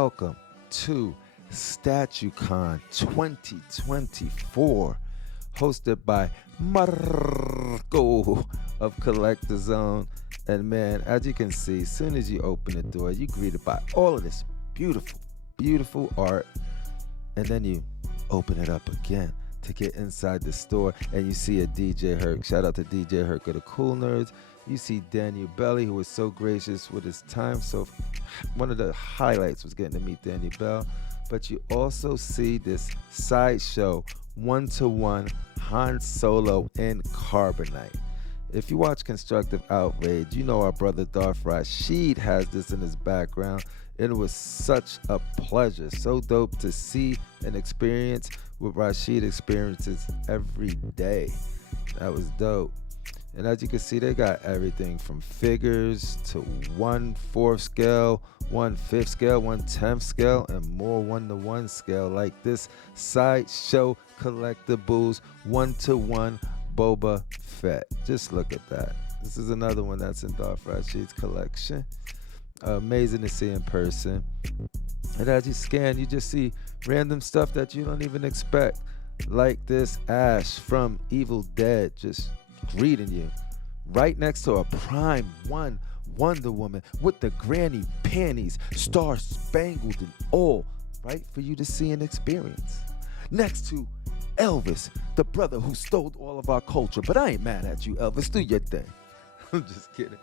welcome to STATUECON 2024, hosted by Marco of CollectorZown. And man, as you can see, as soon as you open the door, you're greeted by all of this beautiful, beautiful art. And then you open it up again to get inside the store, and you see a DJ Herc. Shout out to DJ Herc of the Cool Nerds. You see Daniel Belly, who was so gracious with his time. So one of the highlights was getting to meet Daniel Bell. But you also see this Sideshow 1-to-1 Han Solo in Carbonite. If you watch Constructive Outrage, you know our brother Darth Rashid has this in his background. It was such a pleasure, so dope to see and experience what Rashid experiences every day. That was dope. And as you can see, they got everything from figures to 1/4 scale, 1/5 scale, 1/10 scale, and more 1-to-1 scale, like this Sideshow Collectibles 1-to-1 Boba Fett. Just look at that. This is another one that's in Darth Rashid's collection. Amazing to see in person. And as you scan, you just see random stuff that you don't even expect, like this Ash from Evil Dead just greeting you right next to a Prime 1 Wonder Woman with the granny panties, star spangled and all, right for you to see and experience. Next to Elvis, the brother who stole all of our culture. But I ain't mad at you, Elvis. Do your thing. I'm just kidding.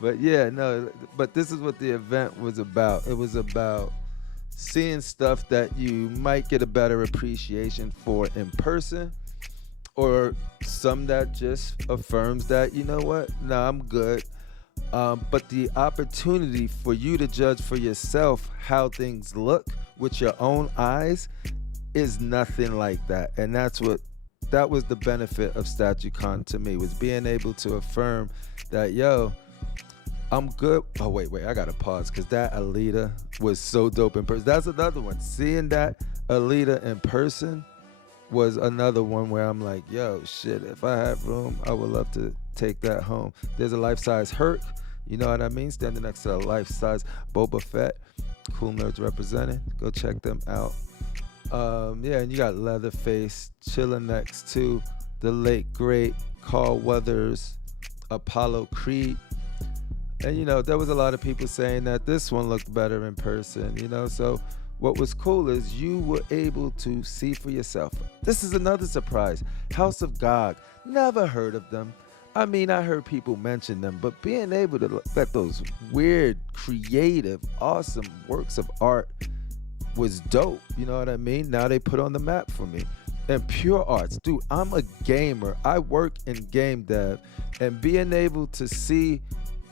But yeah, no, but this is what the event was about. It was about seeing stuff that you might get a better appreciation for in person, or some that just affirms that, you know what, nah, I'm good. But the opportunity for you to judge for yourself how things look with your own eyes is nothing like that. And that was the benefit of STATUECON to me, was being able to affirm that, yo, I'm good. Oh, wait, I gotta pause, because that Alita was so dope in person. That's another one. Seeing that Alita in person was another one where I'm like, yo, shit, if I have room, I would love to take that home. There's a life-size Herc, you know what I mean? Standing next to a life-size Boba Fett. Cool Nerds representing. Go check them out. Yeah, and you got Leatherface chilling next to the late, great Carl Weathers, Apollo Creed. And, you know, there was a lot of people saying that this one looked better in person, you know? So what was cool is you were able to see for yourself. This is another surprise. House of Gog. Never heard of them. I mean, I heard people mention them, but being able to look at those weird, creative, awesome works of art was dope. You know what I mean? Now they put on the map for me. And Pure Arts, dude, I'm a gamer. I work in game dev, and being able to see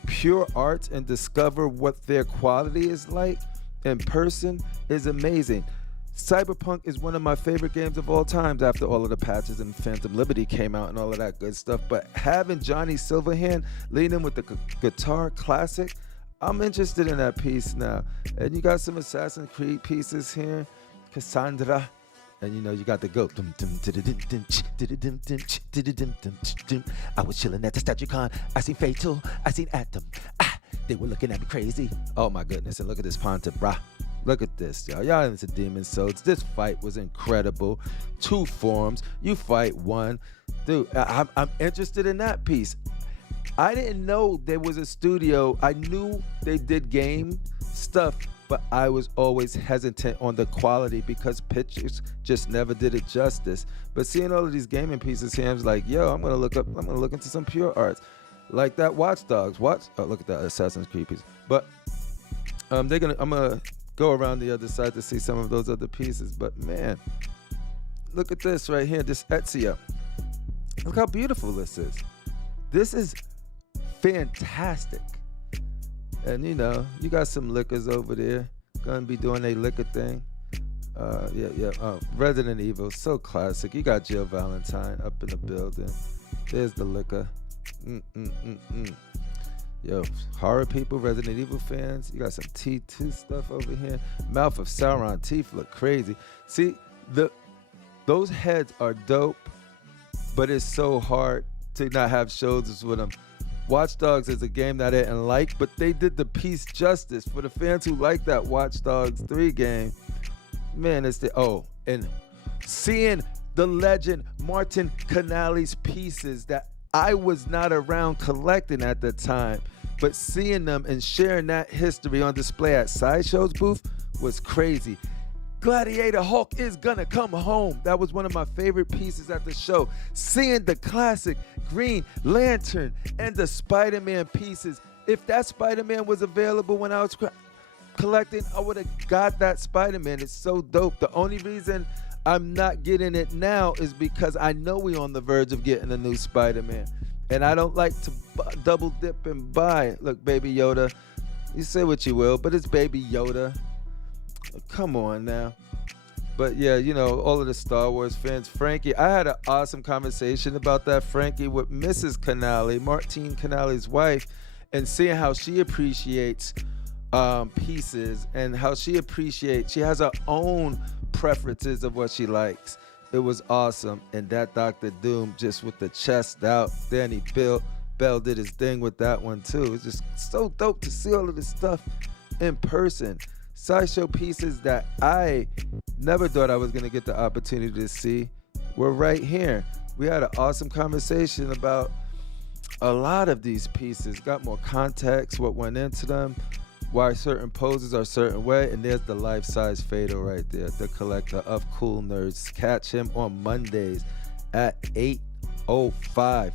Pure Arts and discover what their quality is like in person is amazing. Cyberpunk is one of my favorite games of all times after all of the patches and Phantom Liberty came out and all of that good stuff. But having Johnny Silverhand leading with the guitar classic, I'm interested in that piece now. And you got some Assassin's Creed pieces here. Cassandra. And you know, you got the goat. I was chilling at the STATUECON. I seen Fatal. I seen Atom. They were looking at me crazy. Oh my goodness. And look at this Ponta, brah. Look at this, y'all. Y'all into Demon Souls. This fight was incredible. 2 forms. You fight 1. Dude, I'm interested in that piece. I didn't know there was a studio. I knew they did game stuff, but I was always hesitant on the quality because pictures just never did it justice. But seeing all of these gaming pieces here, I was like, yo, I'm gonna look into some Pure Arts. Like that Watch Dogs. Oh, look at that Assassin's Creed piece. But I'm gonna go around the other side to see some of those other pieces. But man, look at this right here, this Ezio. Look how beautiful this is. This is fantastic. And you know, you got some liquors over there, gonna be doing a liquor thing. Resident Evil, so classic. You got Jill Valentine up in the building. There's the liquor. Yo, horror people, Resident Evil fans, you got some T2 stuff over here. Mouth of Sauron teeth look crazy. See, those heads are dope, but it's so hard to not have shoulders with them Watch Dogs is a game that I didn't like, but they did the piece justice. For the fans who like that Watch Dogs 3 game, man, it's and seeing the legend Martin Canale's pieces that I was not around collecting at the time, but seeing them and sharing that history on display at Sideshow's booth was crazy. Gladiator Hulk is gonna come home. That was one of my favorite pieces at the show. Seeing the classic Green Lantern and the Spider-Man pieces. If that Spider-Man was available when I was collecting, I would have got that Spider-Man. It's so dope. The only reason I'm not getting it now is because I know we're on the verge of getting a new Spider-Man. And I don't like to double dip and buy. Look, Baby Yoda, you say what you will, but it's Baby Yoda. Come on now. But yeah, you know, all of the Star Wars fans, Frankie, I had an awesome conversation about that, Frankie, with Mrs. Canale, Martine Canale's wife, and seeing how she appreciates pieces and how she has her own preferences of what she likes. It was awesome. And that Dr. Doom, just with the chest out, Danny Bell did his thing with that one too. It's just so dope to see all of this stuff in person. Sideshow pieces that I never thought I was going to get the opportunity to see were right here. We had an awesome conversation about a lot of these pieces, got more context, what went into them, why certain poses are a certain way, and there's the life-size Fado right there, the collector of Cool Nerds. Catch him on Mondays at 8:05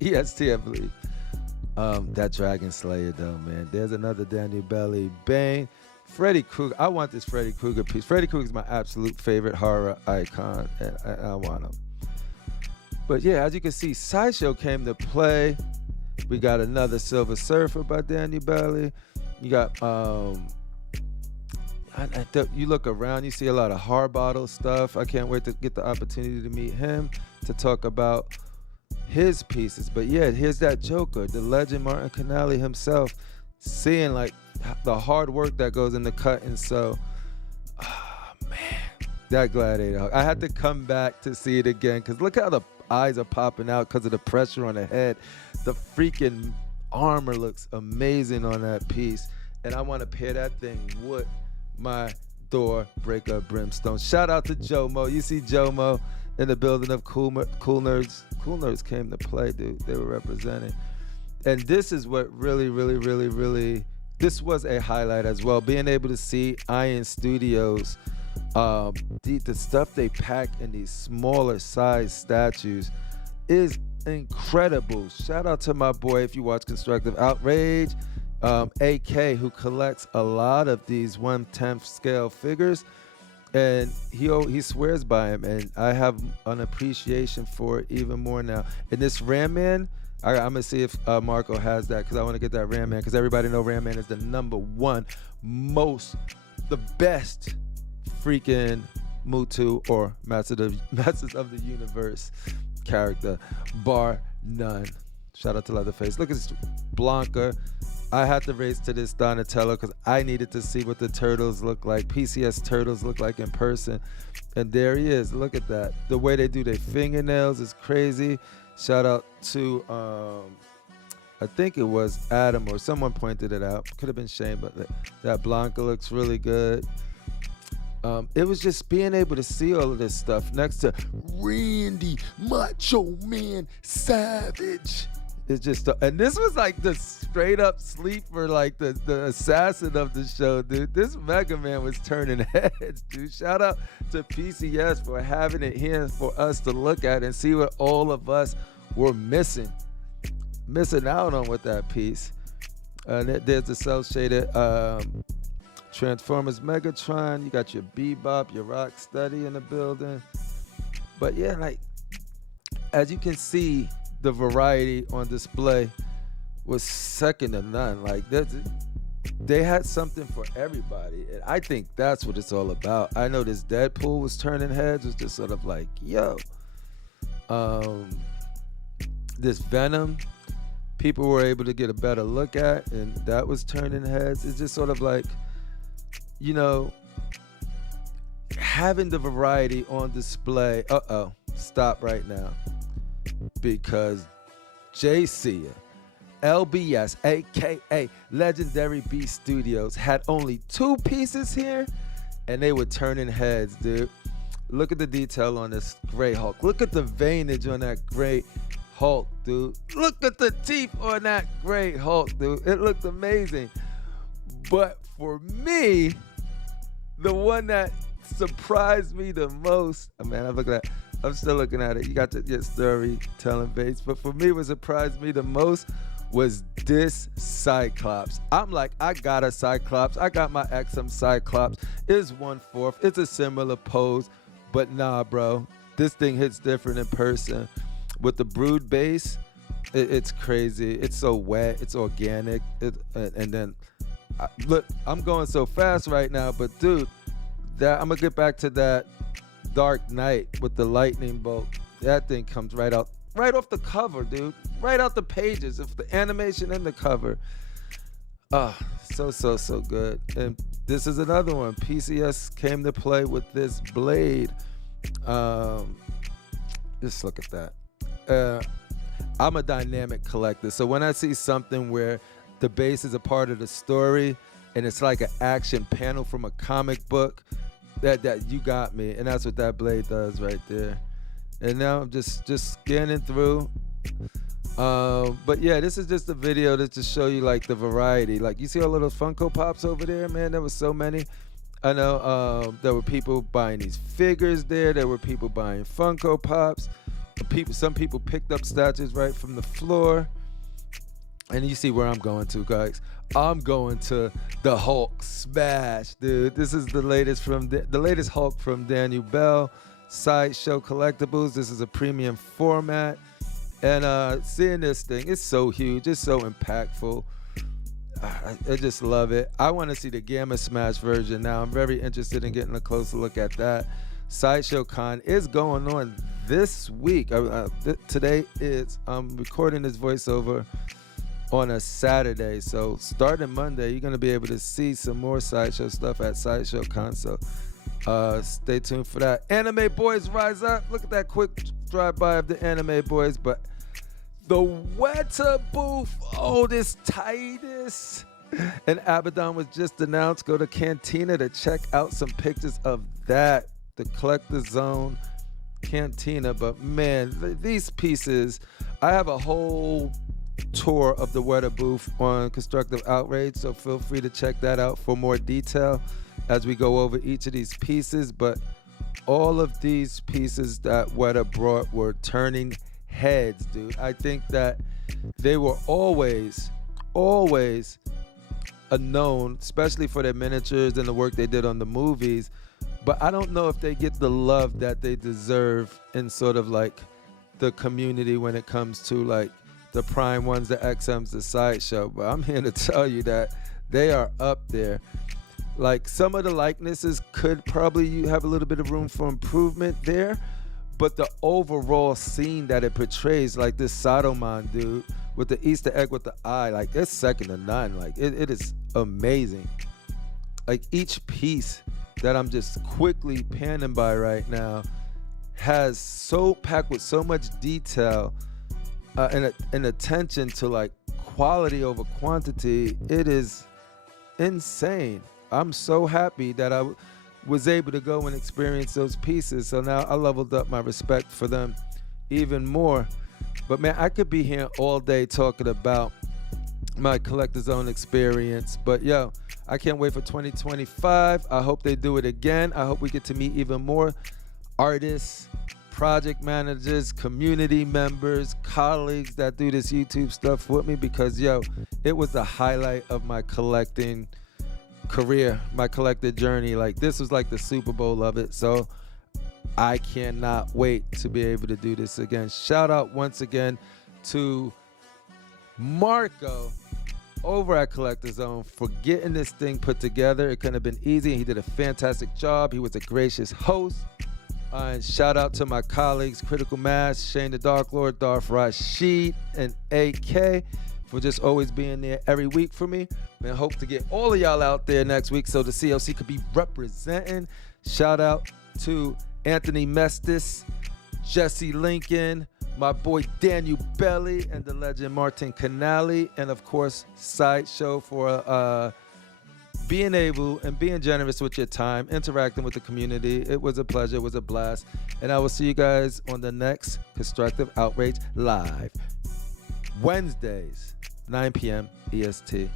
EST, I believe. That Dragon Slayer though, man. There's another Daniel Belly. Bane. Freddy Krueger. I want this Freddy Krueger piece. Freddy Krueger is my absolute favorite horror icon, and I want him. But yeah, as you can see, Sideshow came to play. We got another Silver Surfer by Daniel Belly. You got you look around, you see a lot of Harbottle stuff. I can't wait to get the opportunity to meet him to talk about his pieces. But yeah, here's that Joker, the legend Martin Canale himself, seeing like the hard work that goes into cutting. So, man, that Gladiator. I had to come back to see it again because look how the eyes are popping out because of the pressure on the head. The freaking armor looks amazing on that piece, and I want to pair that thing with my Thor Breaker Brimstone. Shout out to Jomo. You see Jomo in the building of Cool Nerds. Cool Nerds came to play, dude. They were representing. And this is what really, this was a highlight as well. Being able to see Iron Studios, the stuff they pack in these smaller size statues is incredible. Shout out to my boy, if you watch Constructive Outrage, AK, who collects a lot of these 1/10 scale figures. And he swears by him, and I have an appreciation for it even more now. And this Ram Man, I'm gonna see if Marco has that because I want to get that Ram Man because everybody know Ram Man is the #1 the best freaking Mutu or Masters of the Universe character, bar none. Shout out to Leatherface. Look at this Blanca. I had to race to this Donatello because I needed to see what the turtles look like, PCS turtles look like in person. And there he is. Look at that. The way they do their fingernails is crazy. Shout out to, I think it was Adam or someone pointed it out. Could have been Shane, but that Blanca looks really good. It was just being able to see all of this stuff next to Randy Macho Man Savage. It's just, and this was like the straight up sleeper, like the assassin of the show, dude. This Mega Man was turning heads, dude. Shout out to PCS for having it here for us to look at and see what all of us were missing out on with that piece. There's the cell shaded Transformers Megatron. You got your Bebop, your Rocksteady in the building. But yeah, like as you can see, the variety on display was second to none. Like they had something for everybody, and I think that's what it's all about. I know this Deadpool was turning heads, was just sort of like, yo. This Venom, people were able to get a better look at, and that was turning heads. It's just sort of like, you know, having the variety on display. Stop right now. Because JC, LBS, aka Legendary Beast Studios, had only 2 pieces here, and they were turning heads, dude. Look at the detail on this gray Hulk. Look at the veinage on that gray Hulk, dude. Look at the teeth on that gray Hulk, dude. It looked amazing. But for me, the one that surprised me the most, man, I'm still looking at it. You got your storytelling base, but for me, what surprised me the most was this Cyclops. I'm like, I got a Cyclops. I got my XM Cyclops. It's 1/4. It's a similar pose, but nah, bro. This thing hits different in person. With the Brood base, it's crazy. It's so wet. It's organic. And then, look, I'm going so fast right now, but dude, I'm gonna get back to that Dark Knight with the lightning bolt. That thing comes right off the cover, dude. Right out the pages of the animation in the cover. So good. And this is another one. PCS came to play with this blade. Just look at that. I'm a dynamic collector, so when I see something where the base is a part of the story and it's like an action panel from a comic book, that you got me, and that's what that blade does right there. And now I'm just scanning through. But yeah, this is just a video to show you like the variety. Like, you see all of those Funko Pops over there, man? There was so many. I know there were people buying these figures there. There were people buying Funko Pops. Some people picked up statues right from the floor. And you see where I'm going to, guys. I'm going to the Hulk smash, dude. This is the latest from the latest Hulk from Daniel Bell, Sideshow Collectibles. This is a premium format. And seeing this thing, it's so huge. It's so impactful. I just love it. I want to see the Gamma Smash version now. I'm very interested in getting a closer look at that. Sideshow Con is going on this week. Today is, I'm recording this voiceover on a Saturday, so starting Monday, you're going to be able to see some more Sideshow stuff at Sideshow Con, so stay tuned for that. Anime Boys Rise Up. Look at that quick drive-by of the Anime Boys, but the Weta booth, oh, this Titus and Abaddon was just announced. Go to Cantina to check out some pictures of that, the CollectorZown Cantina. But man, these pieces, I have a whole tour of the Weta booth on Constructive Outrage, so feel free to check that out for more detail as we go over each of these pieces. But all of these pieces that Weta brought were turning heads, dude. I think that they were always known, especially for their miniatures and the work they did on the movies, but I don't know if they get the love that they deserve in sort of like the community when it comes to like the prime ones, the XMs, the Sideshow. But I'm here to tell you that they are up there. Like, some of the likenesses could probably have a little bit of room for improvement there, but the overall scene that it portrays, like this Saruman dude with the Easter egg with the eye, like, it's second to none. Like, it is amazing. Like, each piece that I'm just quickly panning by right now has so packed with so much detail and attention to like quality over quantity. It is insane. I'm so happy that I was able to go and experience those pieces. So now I leveled up my respect for them even more. But man, I could be here all day talking about my CollectorZown experience. But yo, I can't wait for 2025. I hope they do it again. I hope we get to meet even more artists, project managers, community members, colleagues that do this YouTube stuff with me, because yo, it was the highlight of my collecting career, my collector journey. Like, this was like the Super Bowl of it. So I cannot wait to be able to do this again. Shout out once again to Marco over at CollectorZown for getting this thing put together. It couldn't have been easy. He did a fantastic job. He was a gracious host. And shout out to my colleagues, Critical Mass, Shane the Dark Lord, Darth Rashid, and AK for just always being there every week for me. And hope to get all of y'all out there next week so the C.O.C could be representing. Shout out to Anthony Mestis, Jesse Lincoln, my boy Daniel Belly and the legend Martin Canali, and of course Sideshow for being able and being generous with your time, interacting with the community. It was a pleasure. It was a blast. And I will see you guys on the next Constructive Outrage Live. Wednesdays, 9 p.m. EST.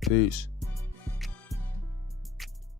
Peace.